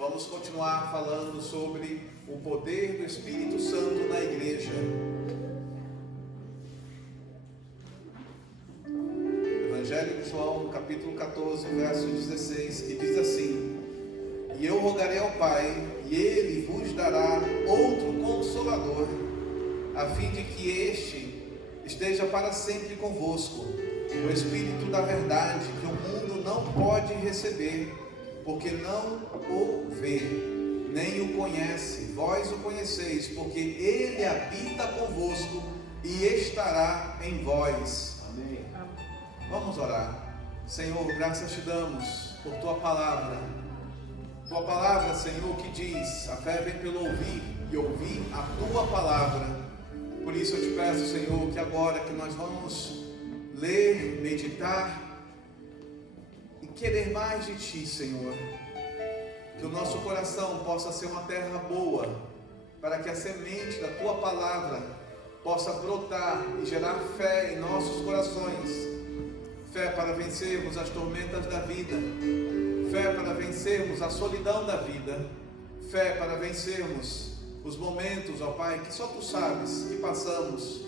Vamos continuar falando sobre o poder do Espírito Santo na igreja. Evangelho de João, capítulo 14, verso 16, que diz assim: E eu rogarei ao Pai, e Ele vos dará outro Consolador, a fim de que este esteja para sempre convosco, o Espírito da verdade, que o mundo não pode receber, porque não o vê, nem o conhece. Vós o conheceis, porque Ele habita convosco e estará em vós. Amém. Vamos orar. Senhor, graças te damos por Tua palavra. Tua palavra, Senhor, que diz: a fé vem pelo ouvir, e ouvir a Tua palavra. Por isso eu te peço, Senhor, que agora que nós vamos ler, meditar e querer mais de Ti, Senhor, que o nosso coração possa ser uma terra boa, para que a semente da Tua palavra possa brotar e gerar fé em nossos corações, fé para vencermos as tormentas da vida, fé para vencermos a solidão da vida, fé para vencermos os momentos, ó Pai, que só Tu sabes que passamos,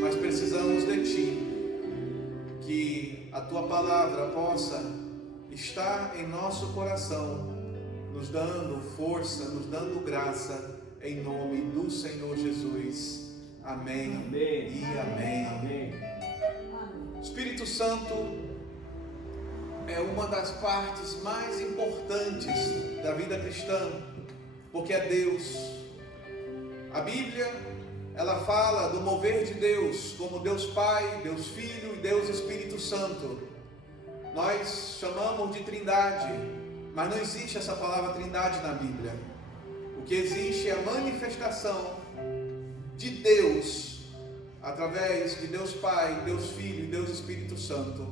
mas precisamos de Ti, que a Tua palavra possa estar em nosso coração, nos dando força, nos dando graça, em nome do Senhor Jesus. Amém, Amém. E amém. Amém. O Espírito Santo é uma das partes mais importantes da vida cristã, porque é Deus. A Bíblia, ela fala do mover de Deus como Deus Pai, Deus Filho e Deus Espírito Santo. Nós chamamos de Trindade, mas não existe essa palavra Trindade na Bíblia. O que existe é a manifestação de Deus através de Deus Pai, Deus Filho e Deus Espírito Santo.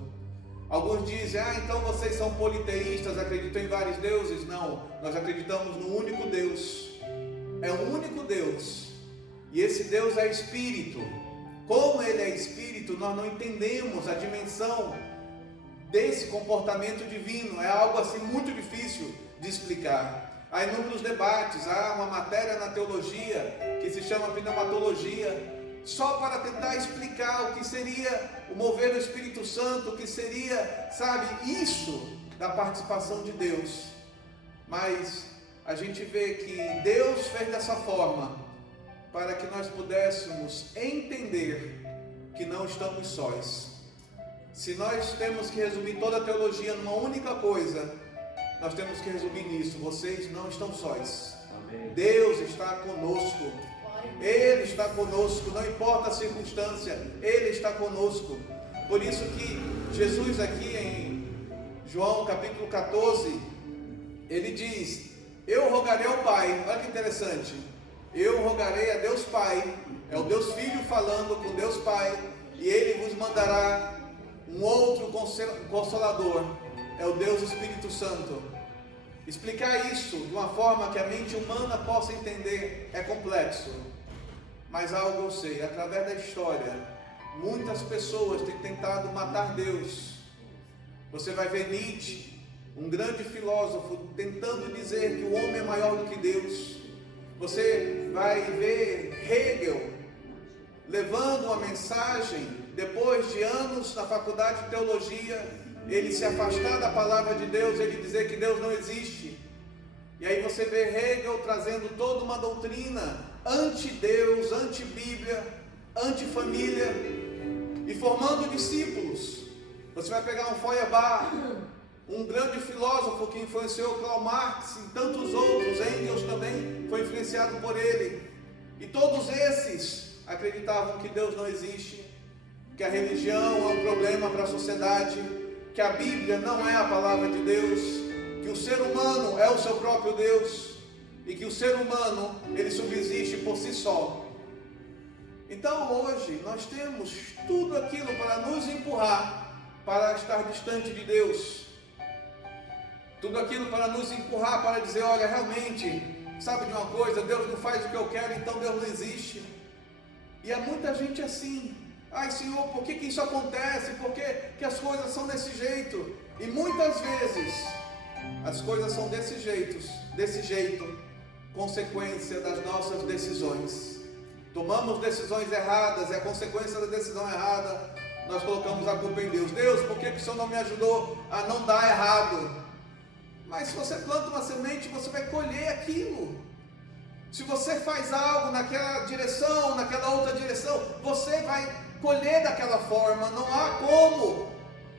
Alguns dizem: então vocês são politeístas, acreditam em vários deuses. Não, nós acreditamos no único Deus. É um único Deus, e esse Deus é Espírito. Como Ele é Espírito, nós não entendemos a dimensão desse comportamento divino. É algo assim muito difícil de explicar. Há inúmeros debates, há uma matéria na teologia que se chama pneumatologia, só para tentar explicar o que seria o mover do Espírito Santo, o que seria, isso da participação de Deus. Mas a gente vê que Deus fez dessa forma para que nós pudéssemos entender que não estamos sós. Se nós temos que resumir toda a teologia numa única coisa, nós temos que resumir nisso: vocês não estão sós. Amém. Deus está conosco. Ele está conosco, não importa a circunstância, Ele está conosco. Por isso que Jesus aqui em João capítulo 14, Ele diz: eu rogarei ao Pai. Olha que interessante. Eu rogarei a Deus Pai. É o Deus Filho falando com Deus Pai. E Ele vos mandará um outro Consolador. É o Deus Espírito Santo. Explicar isso de uma forma que a mente humana possa entender é complexo. Mas algo eu sei: através da história, muitas pessoas têm tentado matar Deus. Você vai ver Nietzsche, um grande filósofo, tentando dizer que o homem é maior do que Deus. Você vai ver Hegel levando uma mensagem, depois de anos na faculdade de teologia, ele se afastar da palavra de Deus, ele dizer que Deus não existe. E aí você vê Hegel trazendo toda uma doutrina anti-Deus, anti-Bíblia, anti-família, e formando discípulos. Você vai pegar um Feuerbach, um grande filósofo que influenciou Karl Marx e tantos outros, Engels também foi influenciado por ele. E todos esses acreditavam que Deus não existe, que a religião é um problema para a sociedade, que a Bíblia não é a palavra de Deus, que o ser humano é o seu próprio Deus e que o ser humano, ele subsiste por si só. Então hoje nós temos tudo aquilo para nos empurrar para estar distante de Deus. Tudo aquilo para nos empurrar para dizer: olha, realmente, sabe de uma coisa, Deus não faz o que eu quero, então Deus não existe. E há muita gente assim: ai Senhor, por que isso acontece? Por que as coisas são desse jeito? E muitas vezes As coisas são desse jeito, consequência das nossas decisões. Tomamos decisões erradas e a consequência da decisão errada, nós colocamos a culpa em Deus. Deus, por que o Senhor não me ajudou a não dar errado? Mas se você planta uma semente, você vai colher aquilo. Se você faz algo naquela direção, naquela outra direção, você vai colher daquela forma. Não há como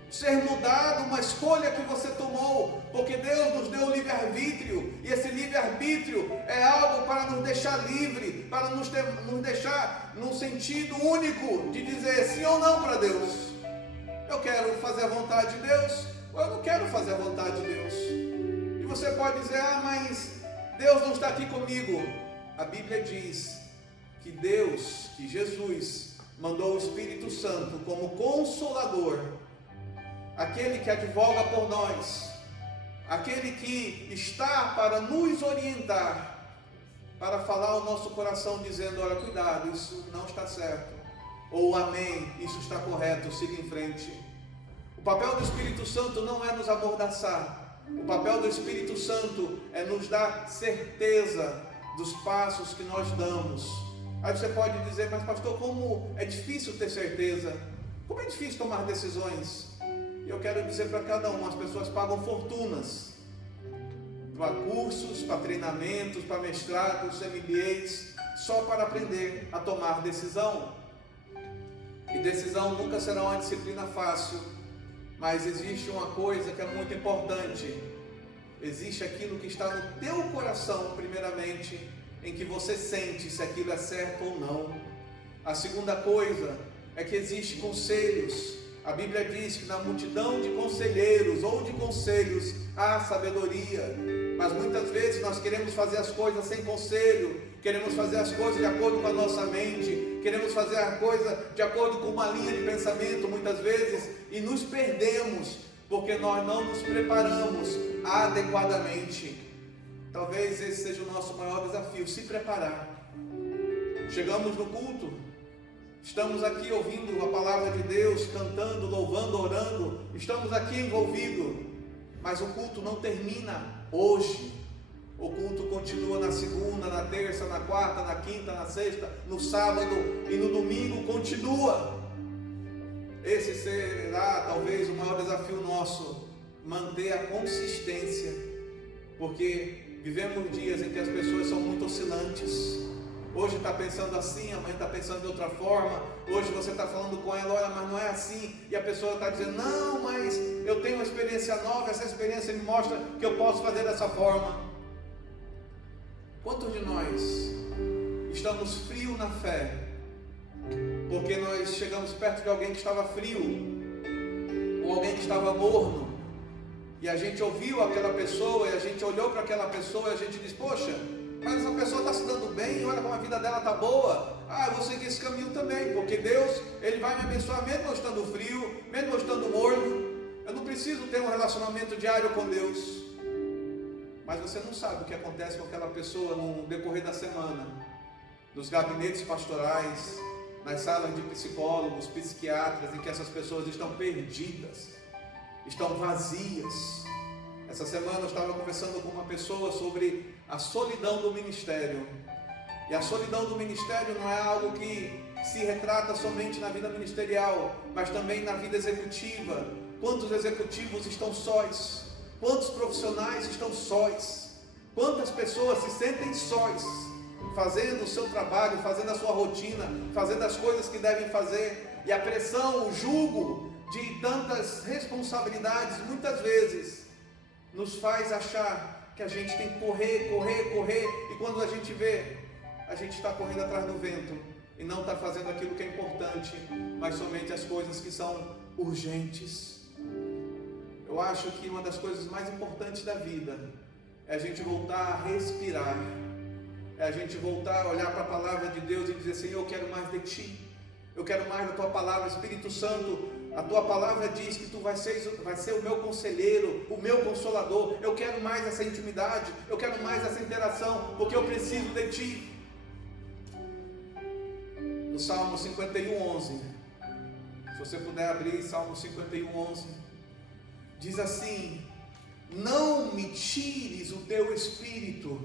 ser mudado uma escolha que você tomou, porque Deus nos deu o livre-arbítrio, e esse livre-arbítrio é algo para nos deixar livre, para nos deixar num sentido único de dizer sim ou não para Deus. Eu quero fazer a vontade de Deus, ou eu não quero fazer a vontade de Deus. E você pode dizer, mas Deus não está aqui comigo. A Bíblia diz que Deus, que Jesus, mandou o Espírito Santo como consolador, aquele que advoga por nós, aquele que está para nos orientar, para falar ao nosso coração dizendo, olha, cuidado, isso não está certo, ou amém, isso está correto, siga em frente. O papel do Espírito Santo não é nos amordaçar, o papel do Espírito Santo é nos dar certeza dos passos que nós damos. Aí você pode dizer, mas pastor, como é difícil ter certeza, como é difícil tomar decisões. E eu quero dizer para cada um, as pessoas pagam fortunas para cursos, para treinamentos, para mestrados, MBAs, só para aprender a tomar decisão. E decisão nunca será uma disciplina fácil, mas existe uma coisa que é muito importante. Existe aquilo que está no teu coração, primeiramente, em que você sente se aquilo é certo ou não. A segunda coisa é que existe conselhos. A Bíblia diz que na multidão de conselheiros ou de conselhos há sabedoria, mas muitas vezes nós queremos fazer as coisas sem conselho, queremos fazer as coisas de acordo com a nossa mente, queremos fazer a coisa de acordo com uma linha de pensamento muitas vezes, e nos perdemos, porque nós não nos preparamos adequadamente. Talvez esse seja o nosso maior desafio, se preparar. Chegamos no culto, estamos aqui ouvindo a palavra de Deus, cantando, louvando, orando, estamos aqui envolvidos, mas o culto não termina hoje. O culto continua na segunda, na terça, na quarta, na quinta, na sexta, no sábado e no domingo continua. Esse será talvez o maior desafio nosso, manter a consistência, porque vivemos dias em que as pessoas são muito oscilantes. Hoje está pensando assim, amanhã está pensando de outra forma. Hoje você está falando com ela, olha, mas não é assim. E a pessoa está dizendo, não, mas eu tenho uma experiência nova, essa experiência me mostra que eu posso fazer dessa forma. Quantos de nós estamos frios na fé, porque nós chegamos perto de alguém que estava frio, ou alguém que estava morno, e a gente ouviu aquela pessoa, e a gente olhou para aquela pessoa, e a gente diz, poxa, mas essa pessoa está se dando bem, olha como a vida dela está boa, eu vou seguir esse caminho também, porque Deus, Ele vai me abençoar mesmo eu estando frio, mesmo eu estando morno. Eu não preciso ter um relacionamento diário com Deus. Mas você não sabe o que acontece com aquela pessoa no decorrer da semana, nos gabinetes pastorais, nas salas de psicólogos, psiquiatras, em que essas pessoas estão perdidas, estão vazias. Essa semana eu estava conversando com uma pessoa sobre a solidão do ministério. E a solidão do ministério não é algo que se retrata somente na vida ministerial, mas também na vida executiva. Quantos executivos estão sós? Quantos profissionais estão sós? Quantas pessoas se sentem sós, fazendo o seu trabalho, fazendo a sua rotina, fazendo as coisas que devem fazer, e a pressão, o jugo de tantas responsabilidades, muitas vezes, nos faz achar que a gente tem que correr, e quando a gente vê, a gente está correndo atrás do vento, e não está fazendo aquilo que é importante, mas somente as coisas que são urgentes. Eu acho que uma das coisas mais importantes da vida é a gente voltar a respirar, é a gente voltar a olhar para a palavra de Deus e dizer, Senhor, eu quero mais de Ti, eu quero mais da Tua palavra. Espírito Santo, a Tua palavra diz que Tu vai ser o meu conselheiro, o meu consolador. Eu quero mais essa intimidade, eu quero mais essa interação, porque eu preciso de Ti. No Salmo 51:11, se você puder abrir Salmo 51:11, diz assim: não me tires o teu espírito.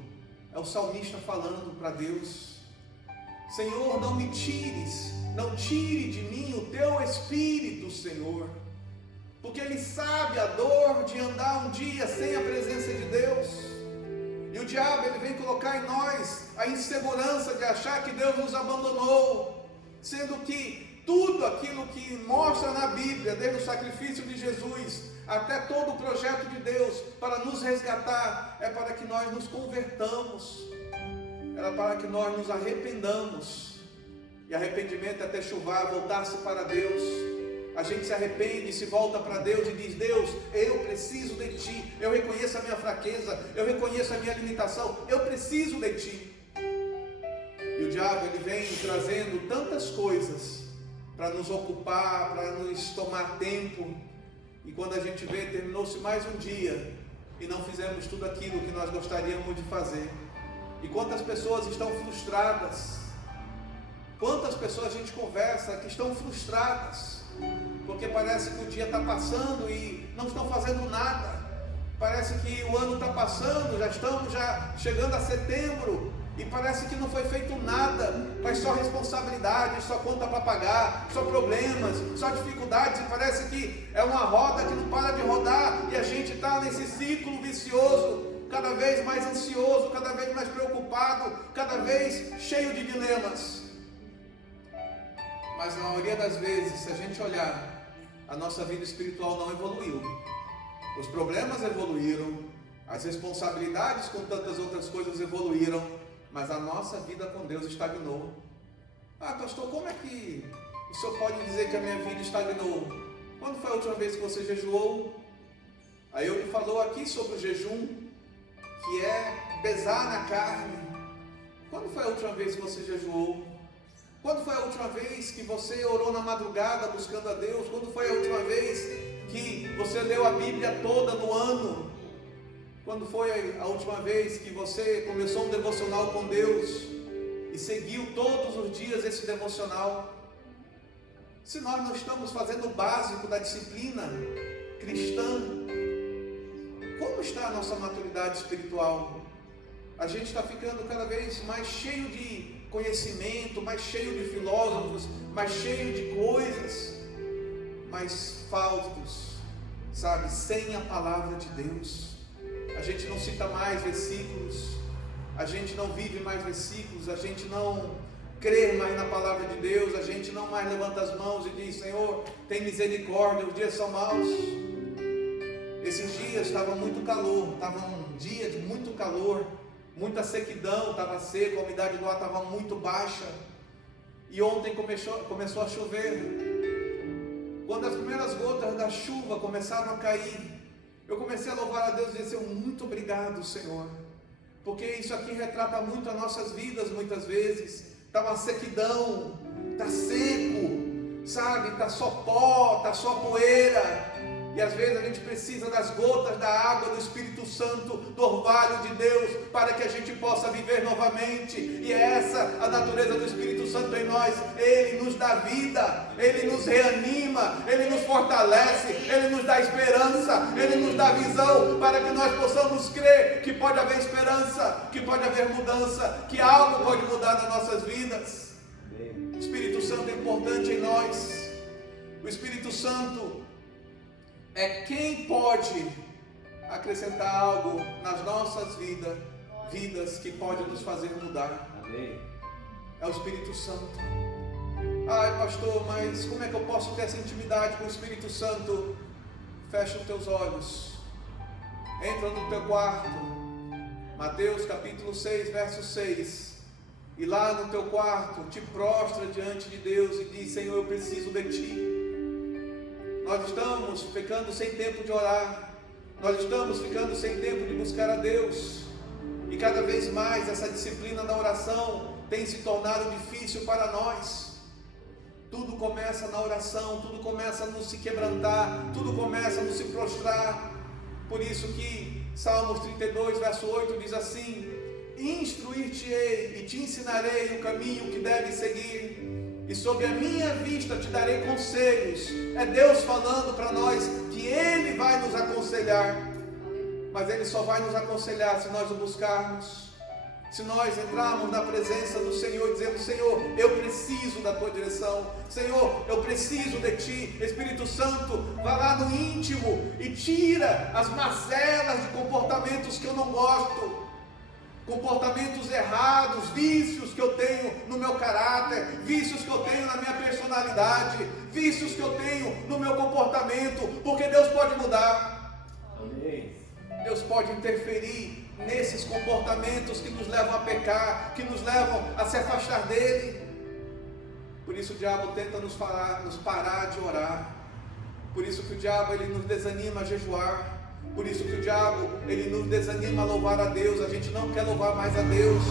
É o salmista falando para Deus. Senhor, não me tires, não tire de mim o teu espírito, Senhor. Porque Ele sabe a dor de andar um dia sem a presença de Deus. E o diabo, ele vem colocar em nós a insegurança de achar que Deus nos abandonou, sendo que tudo aquilo que mostra na Bíblia, desde o sacrifício de Jesus até todo o projeto de Deus para nos resgatar, é para que nós nos convertamos, é para que nós nos arrependamos. E arrependimento é até chuvar, voltar-se para Deus. A gente se arrepende, se volta para Deus e diz: Deus, eu preciso de Ti. Eu reconheço a minha fraqueza, eu reconheço a minha limitação, eu preciso de Ti. E o diabo, ele vem trazendo tantas coisas para nos ocupar, para nos tomar tempo. E quando a gente vê, terminou-se mais um dia e não fizemos tudo aquilo que nós gostaríamos de fazer. E quantas pessoas estão frustradas? Quantas pessoas a gente conversa que estão frustradas, porque parece que o dia está passando e não estão fazendo nada. Parece que o ano está passando, já estamos chegando a setembro, e parece que não foi feito nada, mas só responsabilidade, só conta para pagar, só problemas, só dificuldades, e parece que é uma roda que não para de rodar, e a gente está nesse ciclo vicioso, cada vez mais ansioso, cada vez mais preocupado, cada vez cheio de dilemas. Mas na maioria das vezes, se a gente olhar, a nossa vida espiritual não evoluiu. Os problemas evoluíram, as responsabilidades com tantas outras coisas evoluíram, mas a nossa vida com Deus estagnou. Ah, pastor, como é que o senhor pode dizer que a minha vida estagnou? Quando foi a última vez que você jejuou? Aí eu lhe falou aqui sobre o jejum, que é pesar na carne. Quando foi a última vez que você jejuou? Quando foi a última vez que você orou na madrugada buscando a Deus? Quando foi a última vez que você leu a Bíblia toda no ano? Quando foi a última vez que você começou um devocional com Deus e seguiu todos os dias esse devocional? Se nós não estamos fazendo o básico da disciplina cristã, como está a nossa maturidade espiritual? A gente está ficando cada vez mais cheio de conhecimento, mais cheio de filósofos, mais cheio de coisas, mais faltos, sabe, sem a palavra de Deus. A gente não cita mais versículos, a gente não vive mais versículos, a gente não crê mais na palavra de Deus, a gente não mais levanta as mãos e diz: Senhor, tem misericórdia, os dias são maus. Esses dias estava muito calor, estava um dia de muito calor, muita sequidão, estava seco, a umidade do ar estava muito baixa. E ontem começou a chover. Quando as primeiras gotas da chuva começaram a cair, eu comecei a louvar a Deus e dizer: muito obrigado, Senhor, porque isso aqui retrata muito as nossas vidas. Muitas vezes está uma sequidão, está seco, sabe, está só pó, está só poeira. E às vezes a gente precisa das gotas da água do Espírito Santo, do orvalho de Deus, para que a gente possa viver novamente. E é essa a natureza do Espírito Santo em nós. Ele nos dá vida, Ele nos reanima, Ele nos fortalece, Ele nos dá esperança, Ele nos dá visão, para que nós possamos crer que pode haver esperança, que pode haver mudança, que algo pode mudar nas nossas vidas. O Espírito Santo é importante em nós. O Espírito Santo é quem pode acrescentar algo nas nossas vidas que pode nos fazer mudar. Amém. É o Espírito Santo. Ai, pastor, mas como é que eu posso ter essa intimidade com o Espírito Santo? Fecha os teus olhos, entra no teu quarto, Mateus capítulo 6, verso 6, e lá no teu quarto te prostra diante de Deus e diz: Senhor, eu preciso de Ti. Nós estamos ficando sem tempo de orar, nós estamos ficando sem tempo de buscar a Deus, e cada vez mais essa disciplina da oração tem se tornado difícil para nós. Tudo começa na oração, tudo começa a nos se quebrantar, tudo começa a nos se prostrar. Por isso que Salmos 32, verso 8 diz assim: instruir-te-ei e te ensinarei o caminho que deves seguir, e sob a minha vista te darei conselhos. É Deus falando para nós que Ele vai nos aconselhar. mas Ele só vai nos aconselhar se nós o buscarmos. Se nós entrarmos na presença do Senhor dizendo: Senhor, eu preciso da tua direção, Senhor, eu preciso de ti. Espírito Santo, vá lá no íntimo e tira as mazelas de comportamentos que eu não gosto, comportamentos errados, vícios que eu tenho no meu caráter, vícios que eu tenho na minha personalidade, vícios que eu tenho no meu comportamento, porque Deus pode mudar. Amém. Deus pode interferir nesses comportamentos que nos levam a pecar, que nos levam a se afastar dele. Por isso o diabo tenta nos parar de orar. Por isso que o diabo ele nos desanima a jejuar. Por isso que o diabo ele nos desanima a louvar a Deus. A gente não quer louvar mais a Deus.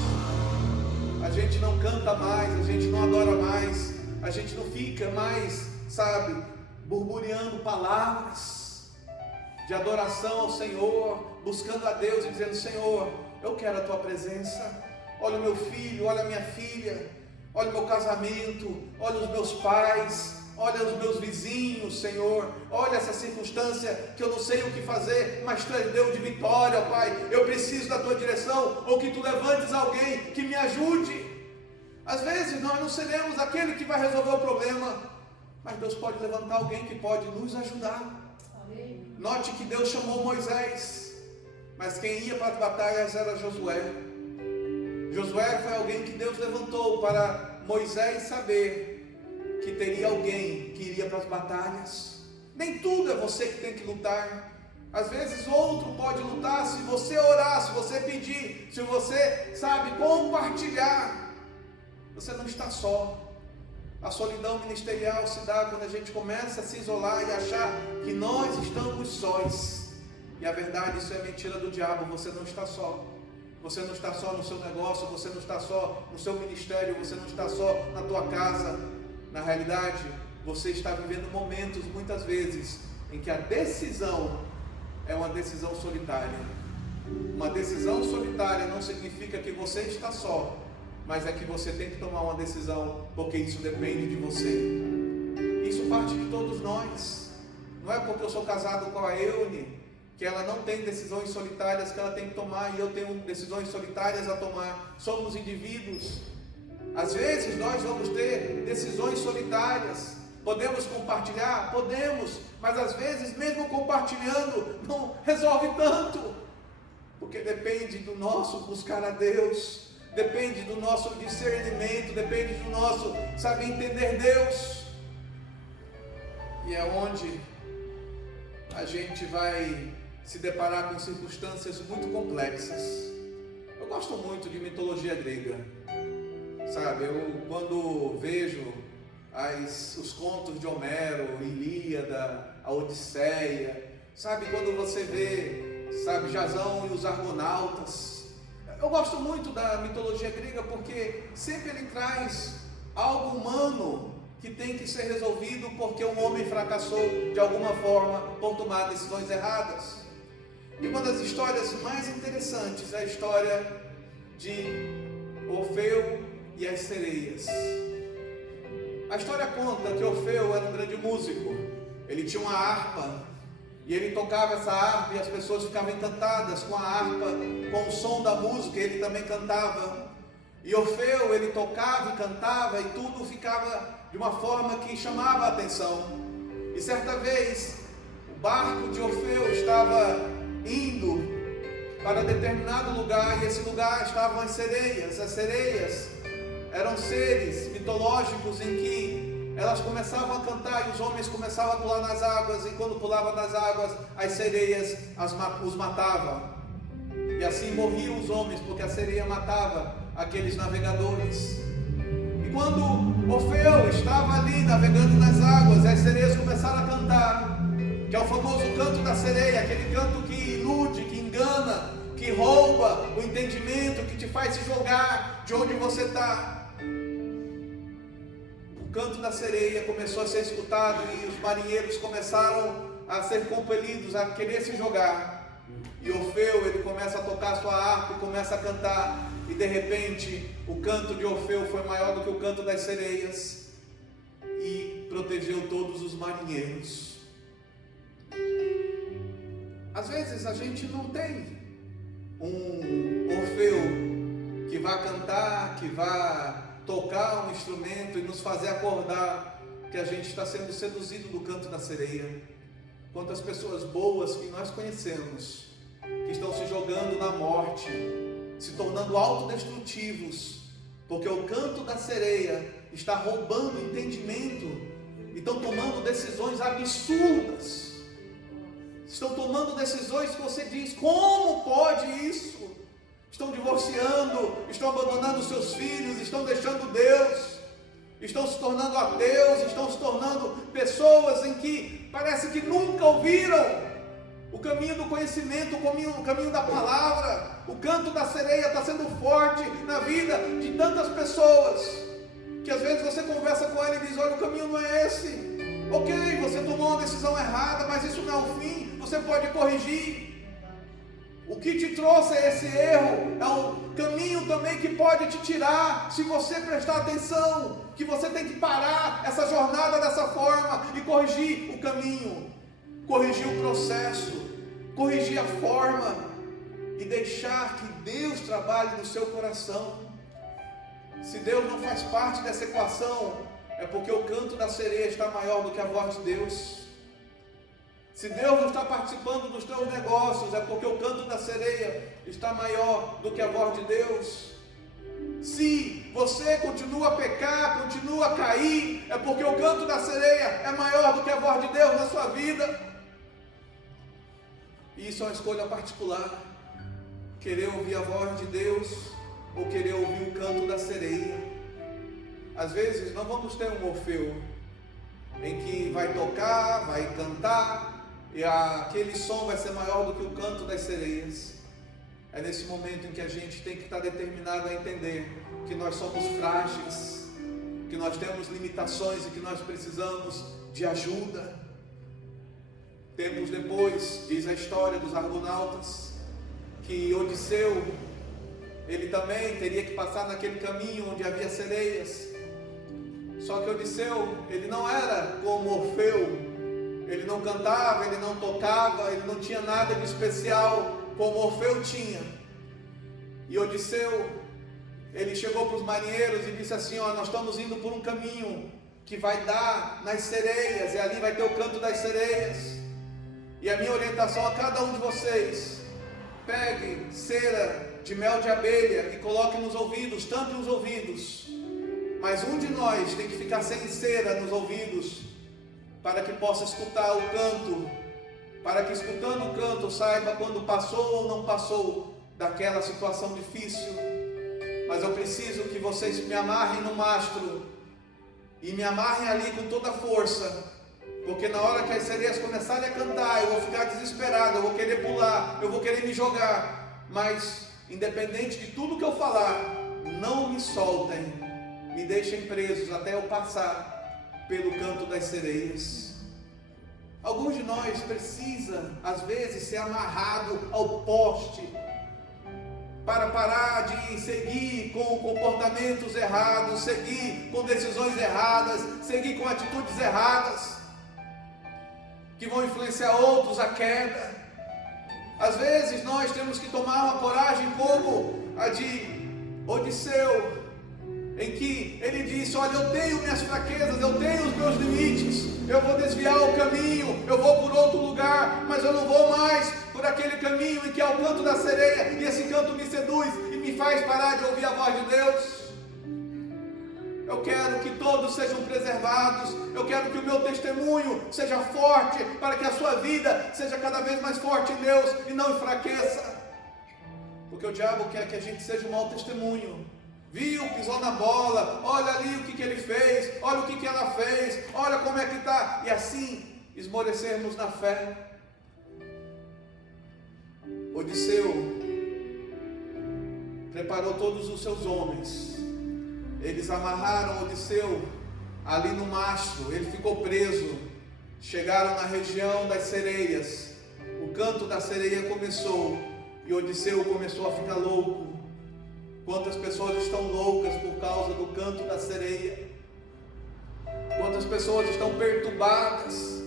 A gente não canta mais, a gente não adora mais, a gente não fica mais, sabe, burbureando palavras de adoração ao Senhor, buscando a Deus e dizendo: Senhor, eu quero a tua presença. Olha o meu filho, olha a minha filha, olha o meu casamento, olha os meus pais, olha os meus vizinhos, Senhor, olha essa circunstância que eu não sei o que fazer, mas tu és Deus de vitória, Pai. Eu preciso da tua direção, ou que tu levantes alguém que me ajude. Às vezes nós não seremos aquele que vai resolver o problema, mas Deus pode levantar alguém que pode nos ajudar. Note que Deus chamou Moisés, mas quem ia para as batalhas era Josué. Josué foi alguém que Deus levantou para Moisés saber que teria alguém que iria para as batalhas. Nem tudo é você que tem que lutar. Às vezes outro pode lutar se você orar, se você pedir, se você, sabe, compartilhar. Você não está só. A solidão ministerial se dá quando a gente começa a se isolar e achar que nós estamos sós. E a verdade, isso é mentira do diabo. Você não está só. Você não está só no seu negócio, você não está só no seu ministério, você não está só na tua casa. Na realidade, você está vivendo momentos, muitas vezes, em que a decisão é uma decisão solitária. Uma decisão solitária não significa que você está só, mas é que você tem que tomar uma decisão, porque isso depende de você. Isso parte de todos nós. Não é porque eu sou casado com a Eune que ela não tem decisões solitárias que ela tem que tomar, e eu tenho decisões solitárias a tomar. Somos indivíduos. Às vezes nós vamos ter decisões solitárias. Podemos compartilhar? Podemos, mas às vezes mesmo compartilhando não resolve tanto, porque depende do nosso buscar a Deus, depende do nosso discernimento, depende do nosso saber entender Deus. E é onde a gente vai se deparar com circunstâncias muito complexas. Eu gosto muito de mitologia grega, sabe? Eu quando vejo os contos de Homero, Ilíada, a Odisseia, sabe? Quando você vê, sabe, Jasão e os Argonautas. Eu gosto muito da mitologia grega porque sempre ele traz algo humano que tem que ser resolvido porque um homem fracassou de alguma forma por tomar decisões erradas. E uma das histórias mais interessantes é a história de Orfeu e as sereias. A história conta que Orfeu era um grande músico. Ele tinha uma harpa e ele tocava essa harpa e as pessoas ficavam encantadas com a harpa, com o som da música. Ele também cantava. E Orfeu, ele tocava e cantava e tudo ficava de uma forma que chamava a atenção. E certa vez o barco de Orfeu estava indo para determinado lugar, e esse lugar estavam as sereias. As sereias eram seres mitológicos em que elas começavam a cantar e os homens começavam a pular nas águas, e quando pulavam nas águas, as sereias os matavam. E assim morriam os homens, porque a sereia matava aqueles navegadores. E quando Orfeu estava ali navegando nas águas, as sereias começaram a cantar, que é o famoso canto da sereia, aquele canto que ilude, que engana, que rouba o entendimento, que te faz se jogar de onde você está. O canto da sereia começou a ser escutado e os marinheiros começaram a ser compelidos a querer se jogar. E Orfeu, ele começa a tocar sua harpa e começa a cantar, e de repente o canto de Orfeu foi maior do que o canto das sereias e protegeu todos os marinheiros. Às vezes a gente não tem um Orfeu que vá cantar, que vá tocar um instrumento e nos fazer acordar que a gente está sendo seduzido do canto da sereia. Quantas pessoas boas que nós conhecemos, que estão se jogando na morte, se tornando autodestrutivos, porque o canto da sereia está roubando entendimento, e estão tomando decisões absurdas, estão tomando decisões que você diz, como pode isso? Estão divorciando, estão abandonando seus filhos, estão deixando Deus, estão se tornando ateus, estão se tornando pessoas em que parece que nunca ouviram o caminho do conhecimento, o caminho da palavra. O canto da sereia está sendo forte na vida de tantas pessoas, que às vezes você conversa com ela e diz, olha, o caminho não é esse. Ok, você tomou uma decisão errada, mas isso não é o fim, você pode corrigir. O que te trouxe a esse erro é um caminho também que pode te tirar, se você prestar atenção, que você tem que parar essa jornada dessa forma e corrigir o caminho, corrigir o processo, corrigir a forma e deixar que Deus trabalhe no seu coração. Se Deus não faz parte dessa equação, é porque o canto da sereia está maior do que a voz de Deus. Se Deus não está participando dos teus negócios, é porque o canto da sereia está maior do que a voz de Deus. Se você continua a pecar, continua a cair, é porque o canto da sereia é maior do que a voz de Deus na sua vida. E isso é uma escolha particular. Querer ouvir a voz de Deus ou querer ouvir o canto da sereia. Às vezes não vamos ter um Orfeu em que vai tocar, vai cantar, e aquele som vai ser maior do que o canto das sereias. É nesse momento em que a gente tem que estar determinado a entender que nós somos frágeis, que nós temos limitações e que nós precisamos de ajuda. Tempos depois, diz a história dos argonautas, que Odisseu, ele também teria que passar naquele caminho onde havia sereias. Só que Odisseu, ele não era como Orfeu, ele não cantava, ele não tocava, ele não tinha nada de especial como Orfeu tinha. E Odisseu, ele chegou para os marinheiros e disse assim, ó, nós estamos indo por um caminho que vai dar nas sereias, e ali vai ter o canto das sereias. E a minha orientação a cada um de vocês, pegue cera de mel de abelha e coloque nos ouvidos, tampe os ouvidos. Mas um de nós tem que ficar sem cera nos ouvidos, para que possa escutar o canto, para que escutando o canto saiba quando passou ou não passou daquela situação difícil. Mas eu preciso que vocês me amarrem no mastro, e me amarrem ali com toda a força, porque na hora que as sereias começarem a cantar, eu vou ficar desesperado, eu vou querer pular, eu vou querer me jogar, mas independente de tudo que eu falar, não me soltem, me deixem presos até eu passar pelo canto das sereias. Alguns de nós precisa, às vezes, ser amarrado ao poste, para parar de seguir com comportamentos errados, seguir com decisões erradas, seguir com atitudes erradas, que vão influenciar outros à queda. Às vezes nós temos que tomar uma coragem como a de Odisseu, em que ele disse, olha, eu tenho minhas fraquezas, eu tenho os meus limites, eu vou desviar o caminho, eu vou por outro lugar, mas eu não vou mais por aquele caminho em que é o canto da sereia, e esse canto me seduz e me faz parar de ouvir a voz de Deus. Eu quero que todos sejam preservados, eu quero que o meu testemunho seja forte, para que a sua vida seja cada vez mais forte em Deus e não enfraqueça, porque o diabo quer que a gente seja um mau testemunho. Viu, pisou na bola, olha ali o que ele fez, olha o que ela fez, olha como é que está, e assim esmorecermos na fé. Odisseu preparou todos os seus homens, eles amarraram Odisseu ali no mastro, ele ficou preso, chegaram na região das sereias, o canto da sereia começou, e Odisseu começou a ficar louco. Quantas pessoas estão loucas por causa do canto da sereia? Quantas pessoas estão perturbadas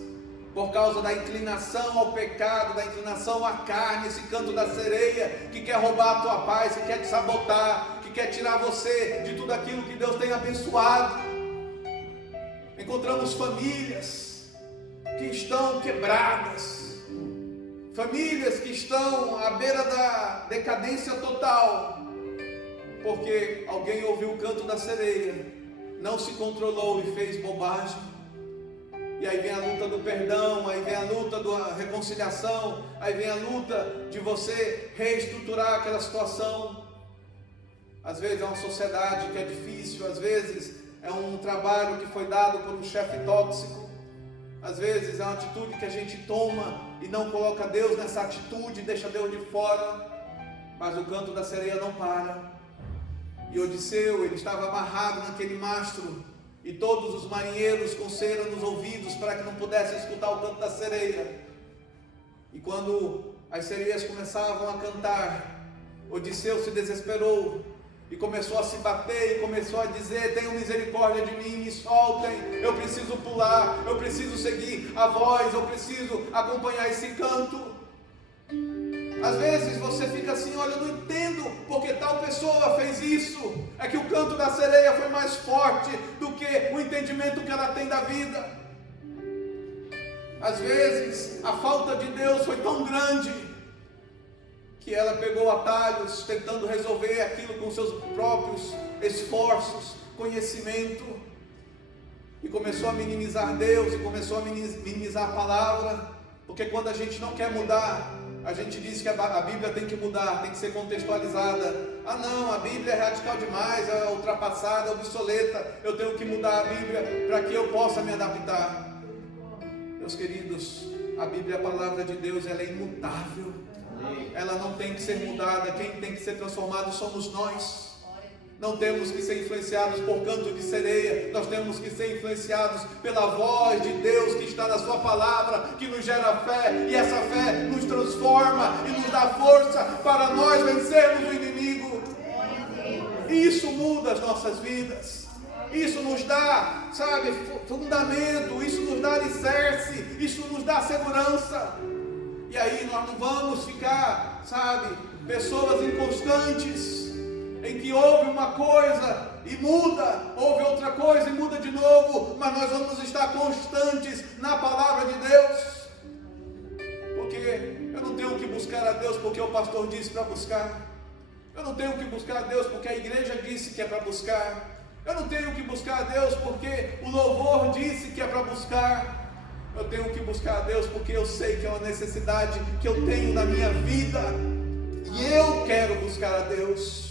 por causa da inclinação ao pecado, da inclinação à carne, esse canto da sereia que quer roubar a tua paz, que quer te sabotar, que quer tirar você de tudo aquilo que Deus tem abençoado. Encontramos famílias que estão quebradas, famílias que estão à beira da decadência total, porque alguém ouviu o canto da sereia, não se controlou e fez bobagem. E aí vem a luta do perdão, aí vem a luta da reconciliação, aí vem a luta de você reestruturar aquela situação. Às vezes é uma sociedade que é difícil, às vezes é um trabalho que foi dado por um chefe tóxico, às vezes é uma atitude que a gente toma e não coloca Deus nessa atitude, deixa Deus de fora, mas o canto da sereia não para. E Odisseu, ele estava amarrado naquele mastro, e todos os marinheiros com cera nos ouvidos para que não pudessem escutar o canto da sereia. E quando as sereias começavam a cantar, Odisseu se desesperou e começou a se bater e começou a dizer: tenham misericórdia de mim, me soltem, eu preciso pular, eu preciso seguir a voz, eu preciso acompanhar esse canto. Às vezes você fica assim: olha, eu não entendo porque tal pessoa fez isso. É que o canto da sereia foi mais forte do que o entendimento que ela tem da vida. Às vezes a falta de Deus foi tão grande que ela pegou atalhos tentando resolver aquilo com seus próprios esforços, conhecimento, e começou a minimizar Deus e começou a minimizar a palavra. Porque quando a gente não quer mudar, a gente diz que a Bíblia tem que mudar, tem que ser contextualizada. Ah não, a Bíblia é radical demais, é ultrapassada, é obsoleta, eu tenho que mudar a Bíblia para que eu possa me adaptar. Meus queridos, a Bíblia, a palavra de Deus, ela é imutável, ela não tem que ser mudada, quem tem que ser transformado somos nós. Não temos que ser influenciados por canto de sereia, nós temos que ser influenciados pela voz de Deus que está na sua palavra, que nos gera fé, e essa fé nos transforma e nos dá força para nós vencermos o inimigo. Isso muda as nossas vidas, isso nos dá, sabe, fundamento, isso nos dá alicerce, isso nos dá segurança. E aí nós não vamos ficar, sabe, pessoas inconstantes, em que ouve uma coisa e muda, ouve outra coisa e muda de novo, mas nós vamos estar constantes na palavra de Deus, porque eu não tenho que buscar a Deus porque o pastor disse para buscar, eu não tenho que buscar a Deus porque a igreja disse que é para buscar, eu não tenho que buscar a Deus porque o louvor disse que é para buscar, eu tenho que buscar a Deus porque eu sei que é uma necessidade que eu tenho na minha vida, e eu quero buscar a Deus.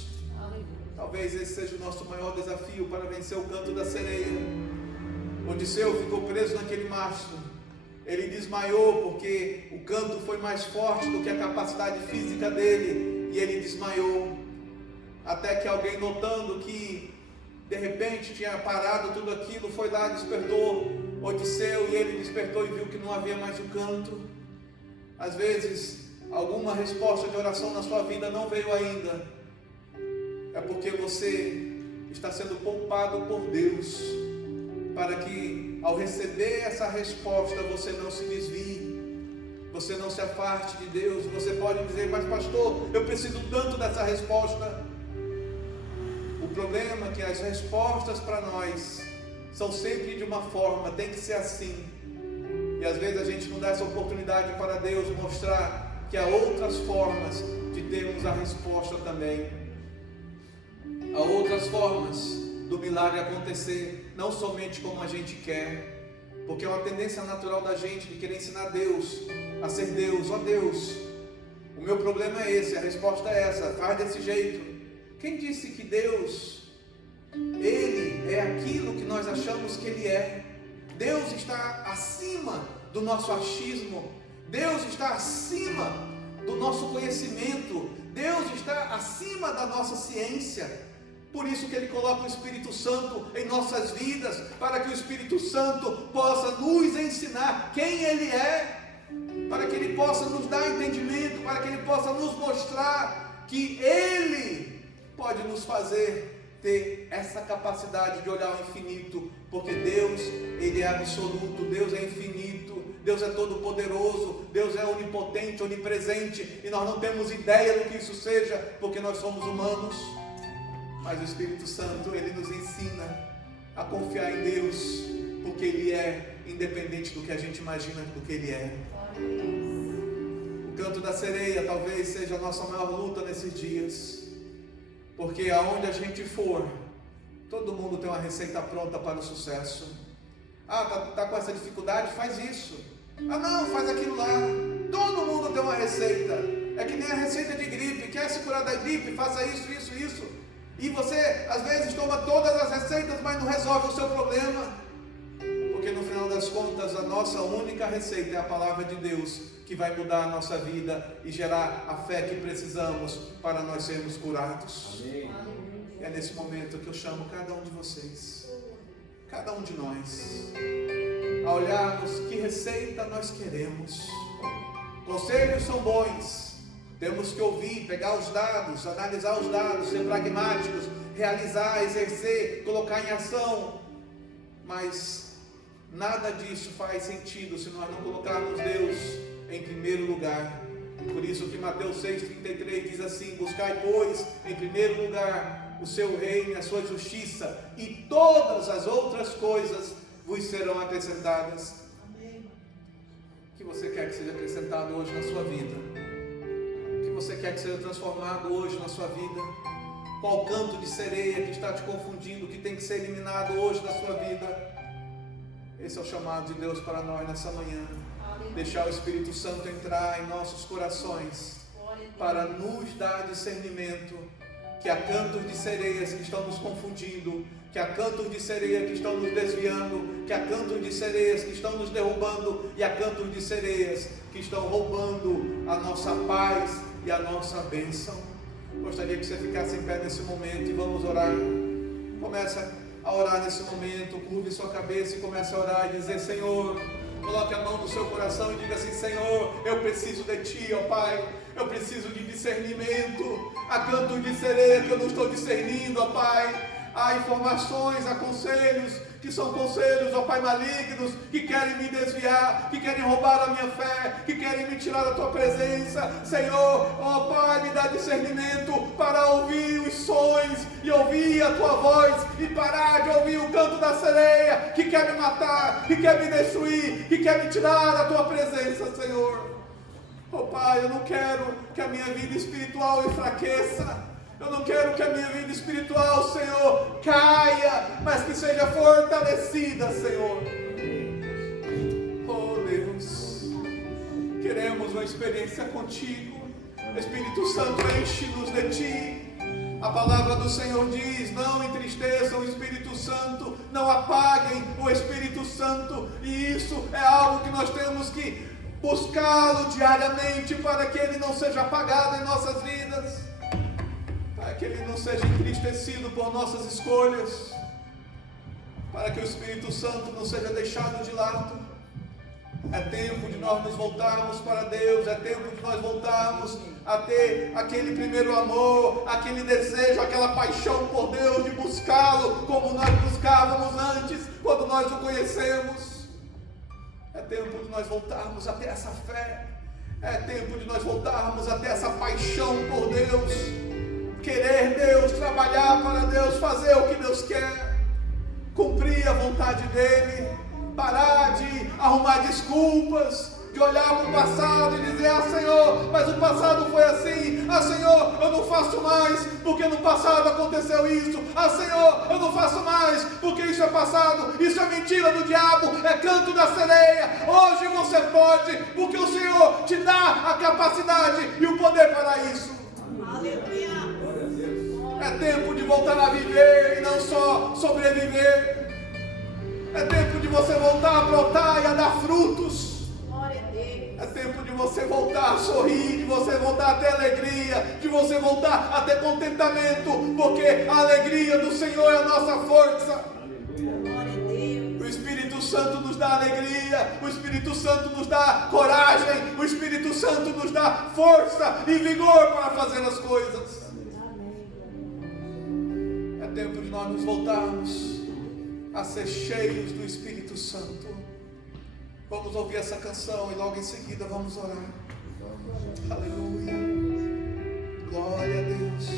Talvez esse seja o nosso maior desafio para vencer o canto da sereia. Odisseu ficou preso naquele mastro. Ele desmaiou porque o canto foi mais forte do que a capacidade física dele, e ele desmaiou. Até que alguém, notando que de repente tinha parado tudo aquilo, foi lá e despertou Odisseu, e ele despertou e viu que não havia mais o canto. Às vezes alguma resposta de oração na sua vida não veio ainda, é porque você está sendo poupado por Deus, para que ao receber essa resposta você não se desvie, você não se afaste de Deus. Você pode dizer: mas pastor, eu preciso tanto dessa resposta. O problema é que as respostas para nós são sempre de uma forma, tem que ser assim, e às vezes a gente não dá essa oportunidade para Deus mostrar que há outras formas de termos a resposta também. Há outras formas do milagre acontecer, não somente como a gente quer, porque é uma tendência natural da gente de querer ensinar Deus a ser Deus. Ó Deus, o meu problema é esse, a resposta é essa, faz desse jeito. Quem disse que Deus, Ele é aquilo que nós achamos que Ele é? Deus está acima do nosso achismo, Deus está acima do nosso conhecimento, Deus está acima da nossa ciência. Por isso que Ele coloca o Espírito Santo em nossas vidas, para que o Espírito Santo possa nos ensinar quem Ele é, para que Ele possa nos dar entendimento, para que Ele possa nos mostrar que Ele pode nos fazer ter essa capacidade de olhar ao infinito, porque Deus, Ele é absoluto, Deus é infinito, Deus é todo poderoso, Deus é onipotente, onipresente, e nós não temos ideia do que isso seja, porque nós somos humanos. Mas o Espírito Santo, Ele nos ensina a confiar em Deus, porque Ele é independente do que a gente imagina do que Ele é. O canto da sereia talvez seja a nossa maior luta nesses dias, porque aonde a gente for, todo mundo tem uma receita pronta para o sucesso. Tá com essa dificuldade? Faz isso. Não, faz aquilo lá. Todo mundo tem uma receita. É que nem a receita de gripe. Quer se curar da gripe? Faça isso, isso, isso. E você, às vezes, toma todas as receitas, mas não resolve o seu problema. Porque no final das contas, a nossa única receita é a palavra de Deus, que vai mudar a nossa vida e gerar a fé que precisamos para nós sermos curados. Amém. E é nesse momento que eu chamo cada um de vocês, cada um de nós, a olharmos que receita nós queremos. Conselhos são bons, temos que ouvir, pegar os dados, analisar os dados, ser pragmáticos, realizar, exercer, colocar em ação, mas nada disso faz sentido se nós não colocarmos Deus em primeiro lugar. Por isso que Mateus 6,33 diz assim: buscai, pois, em primeiro lugar o seu reino e a sua justiça, e todas as outras coisas vos serão acrescentadas. Amém. O que você quer que seja acrescentado hoje na sua vida? O que você quer que seja transformado hoje na sua vida? Qual canto de sereia que está te confundindo, que tem que ser eliminado hoje da sua vida? Esse é o chamado de Deus para nós nessa manhã. Amém. Deixar o Espírito Santo entrar em nossos corações para nos dar discernimento, que há cantos de sereias que estão nos confundindo, que há cantos de sereia que estão nos desviando, que há cantos de sereias que estão nos derrubando, e há cantos de sereias que estão roubando a nossa paz e a nossa bênção. Gostaria que você ficasse em pé nesse momento e vamos orar. Começa a orar nesse momento, curve sua cabeça e comece a orar e dizer: Senhor, coloque a mão no seu coração e diga assim: Senhor, eu preciso de Ti, ó Pai. Eu preciso de discernimento. Há cantos de sereia que eu não estou discernindo, ó Pai. Há informações, há conselhos que são conselhos, ó Pai, malignos, que querem me desviar, que querem roubar a minha fé, que querem me tirar da Tua presença. Senhor, ó Pai, me dá discernimento para ouvir os sons e ouvir a Tua voz e parar de ouvir o canto da sereia que quer me matar, que quer me destruir, que quer me tirar da Tua presença, Senhor. Oh Pai, eu não quero que a minha vida espiritual enfraqueça. Eu não quero que a minha vida espiritual, Senhor, caia, mas que seja fortalecida, Senhor. Oh Deus, queremos uma experiência contigo. Espírito Santo, enche-nos de Ti. A palavra do Senhor diz: não entristeçam o Espírito Santo, não apaguem o Espírito Santo. E isso é algo que nós temos que buscá-lo diariamente, para que ele não seja apagado em nossas vidas, para que ele não seja entristecido por nossas escolhas, para que o Espírito Santo não seja deixado de lado. É tempo de nós nos voltarmos para Deus, é tempo de nós voltarmos a ter aquele primeiro amor, aquele desejo, aquela paixão por Deus, de buscá-lo como nós buscávamos antes, quando nós o conhecemos. É tempo de nós voltarmos a ter essa fé. É tempo de nós voltarmos a ter essa paixão por Deus. Querer Deus, trabalhar para Deus, fazer o que Deus quer, cumprir a vontade dEle, parar de arrumar desculpas, de olhar para o passado e dizer: ah Senhor, mas o passado foi assim. Ah Senhor, eu não faço mais porque no passado aconteceu isso. Ah Senhor, eu não faço mais porque isso é passado, isso é mentira do diabo, é canto da sereia. Hoje você pode, porque o Senhor te dá a capacidade e o poder para isso. Aleluia. É tempo de voltar a viver e não só sobreviver. É tempo de você voltar a brotar e a dar frutos. É tempo de você voltar a sorrir, de você voltar a ter alegria, de você voltar a ter contentamento, porque a alegria do Senhor é a nossa força. O Espírito Santo nos dá alegria, o Espírito Santo nos dá coragem, o Espírito Santo nos dá força e vigor para fazer as coisas. É tempo de nós nos voltarmos a ser cheios do Espírito Santo. Vamos ouvir essa canção e logo em seguida vamos orar. Aleluia. Glória a Deus.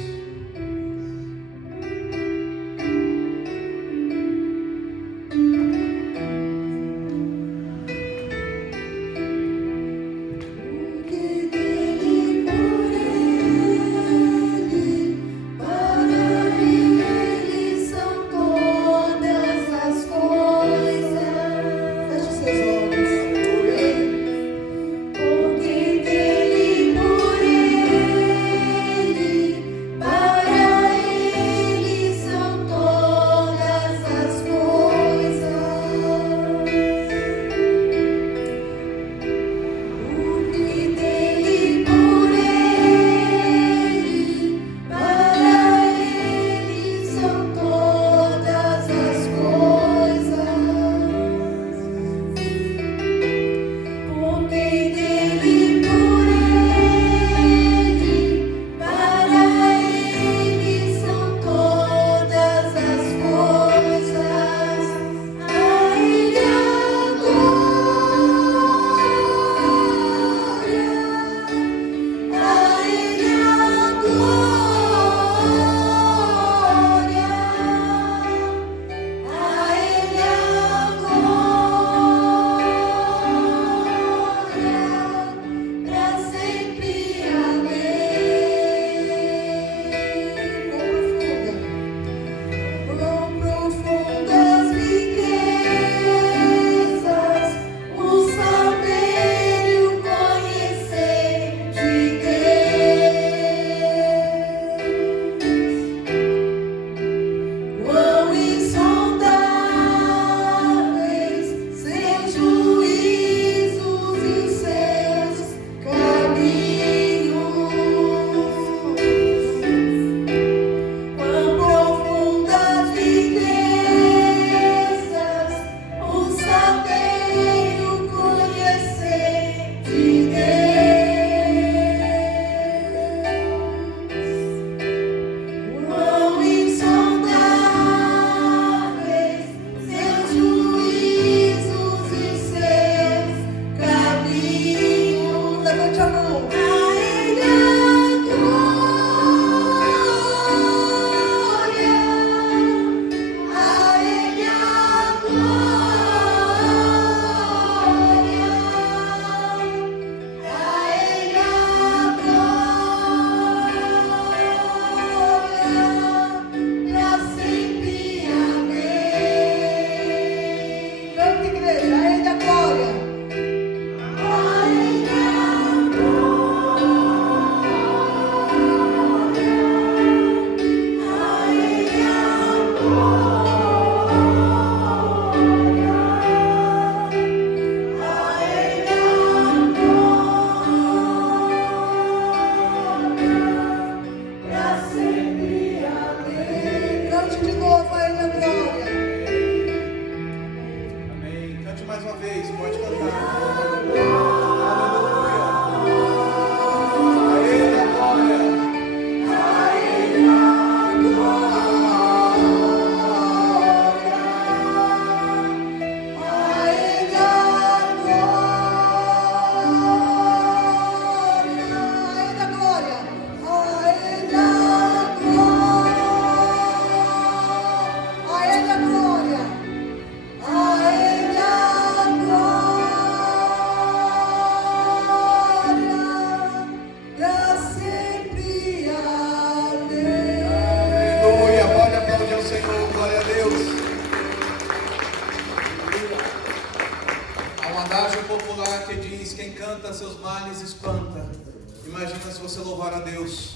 Imagina se você louvar a Deus.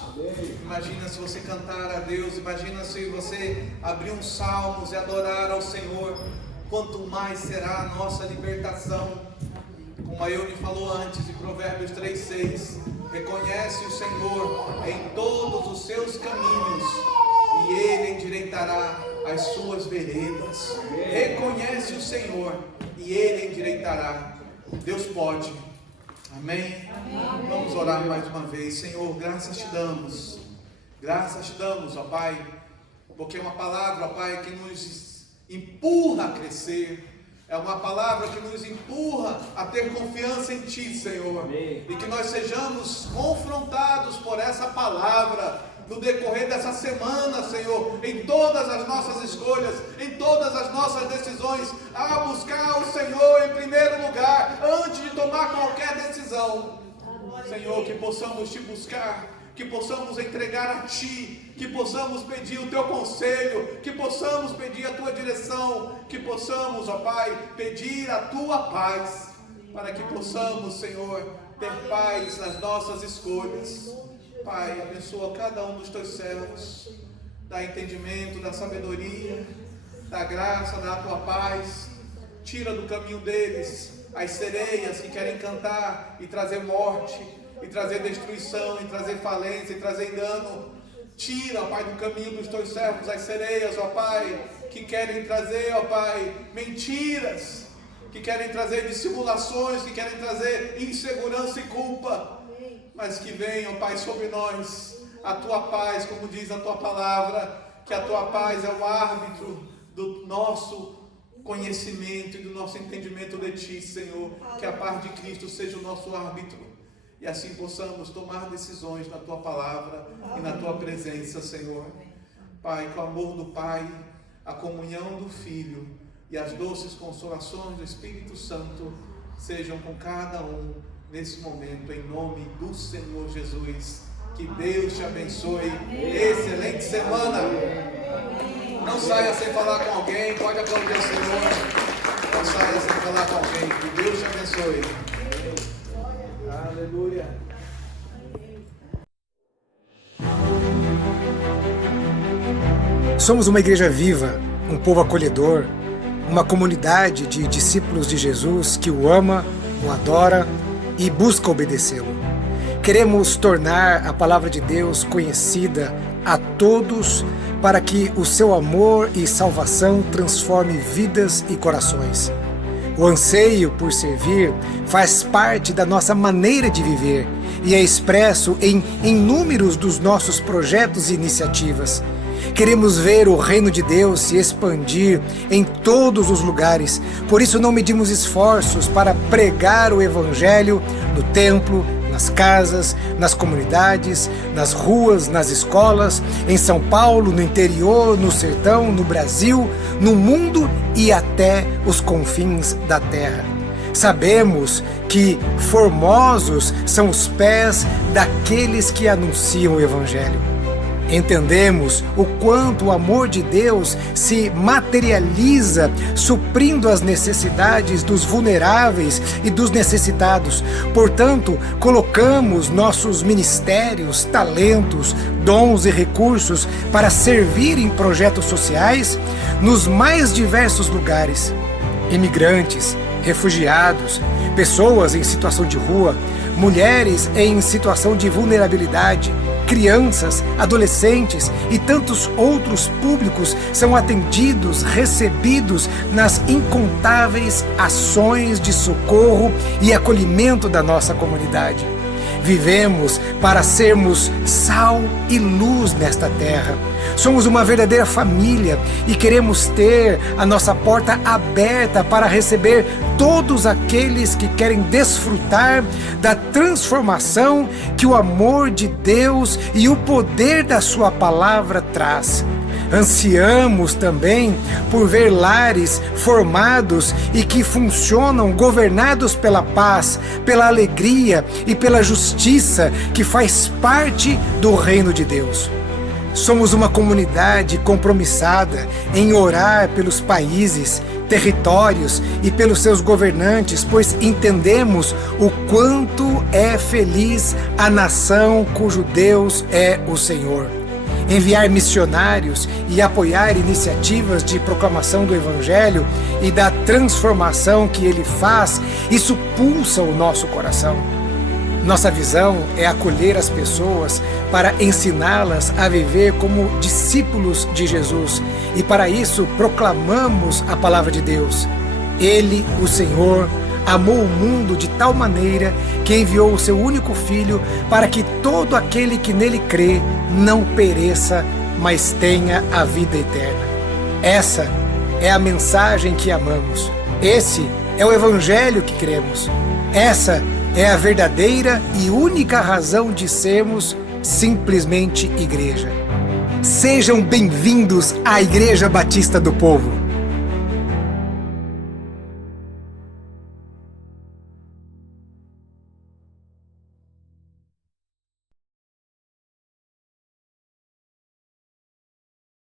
Imagina se você cantar a Deus. Imagina se você abrir um salmos e adorar ao Senhor. Quanto mais será a nossa libertação. Como a Eune falou antes, em Provérbios 3:6, reconhece o Senhor em todos os seus caminhos e Ele endireitará as suas veredas. Reconhece o Senhor e Ele endireitará. Deus pode. Amém? Amém? Vamos orar mais uma vez. Senhor, graças te damos. Graças te damos, ó Pai, porque é uma palavra, ó Pai, que nos empurra a crescer, É uma palavra que nos empurra a ter confiança em Ti, Senhor. Amém. E que nós sejamos confrontados por essa palavra no decorrer dessa semana, Senhor, em todas as nossas escolhas, em todas as nossas decisões, a buscar o Senhor em primeiro lugar, antes de tomar qualquer decisão. Senhor, que possamos Te buscar, que possamos entregar a Ti, que possamos pedir o Teu conselho, que possamos pedir a Tua direção, que possamos, ó Pai, pedir a Tua paz, para que possamos, Senhor, ter paz nas nossas escolhas. Pai, abençoa cada um dos Teus servos, dá entendimento, dá sabedoria, dá graça, dá a Tua paz, tira do caminho deles as sereias que querem cantar e trazer morte, e trazer destruição, e trazer falência, e trazer engano. Tira, ó Pai, do caminho dos Teus servos as sereias, ó Pai, que querem trazer, ó Pai, mentiras, que querem trazer dissimulações, que querem trazer insegurança e culpa, mas que venha, ó Pai, sobre nós a Tua paz, como diz a Tua palavra, que a Tua paz é o árbitro do nosso conhecimento e do nosso entendimento de Ti, Senhor. Que a paz de Cristo seja o nosso árbitro, e assim possamos tomar decisões na Tua palavra e na Tua presença, Senhor. Pai, que o amor do Pai, a comunhão do Filho e as doces consolações do Espírito Santo sejam com cada um nesse momento, em nome do Senhor Jesus. Que Deus te abençoe. Excelente semana. Não saia sem falar com alguém. Pode aplaudir o Senhor. Não saia sem falar com alguém. Que Deus te abençoe. Aleluia. Somos uma igreja viva, um povo acolhedor, uma comunidade de discípulos de Jesus que o ama, o adora e busca obedecê-lo. Queremos tornar a palavra de Deus conhecida a todos para que o seu amor e salvação transforme vidas e corações. O anseio por servir faz parte da nossa maneira de viver e é expresso em inúmeros dos nossos projetos e iniciativas. Queremos ver o reino de Deus se expandir em todos os lugares, por isso não medimos esforços para pregar o Evangelho no templo, nas casas, nas comunidades, nas ruas, nas escolas, em São Paulo, no interior, no sertão, no Brasil, no mundo e até os confins da terra. Sabemos que formosos são os pés daqueles que anunciam o Evangelho. Entendemos o quanto o amor de Deus se materializa suprindo as necessidades dos vulneráveis e dos necessitados. Portanto, colocamos nossos ministérios, talentos, dons e recursos para servir em projetos sociais nos mais diversos lugares. Imigrantes, refugiados, pessoas em situação de rua, mulheres em situação de vulnerabilidade, crianças, adolescentes e tantos outros públicos são atendidos, recebidos nas incontáveis ações de socorro e acolhimento da nossa comunidade. Vivemos para sermos sal e luz nesta terra. Somos uma verdadeira família e queremos ter a nossa porta aberta para receber todos aqueles que querem desfrutar da transformação que o amor de Deus e o poder da sua palavra traz. Ansiamos também por ver lares formados e que funcionam governados pela paz, pela alegria e pela justiça que faz parte do reino de Deus. Somos uma comunidade compromissada em orar pelos países, territórios e pelos seus governantes, pois entendemos o quanto é feliz a nação cujo Deus é o Senhor. Enviar missionários e apoiar iniciativas de proclamação do Evangelho e da transformação que ele faz, isso pulsa o nosso coração. Nossa visão é acolher as pessoas para ensiná-las a viver como discípulos de Jesus e para isso proclamamos a palavra de Deus. Ele, o Senhor, amou o mundo de tal maneira que enviou o seu único Filho para que todo aquele que nele crê não pereça, mas tenha a vida eterna. Essa é a mensagem que amamos. Esse é o Evangelho que cremos. Essa é a verdadeira e única razão de sermos simplesmente igreja. Sejam bem-vindos à Igreja Batista do Povo.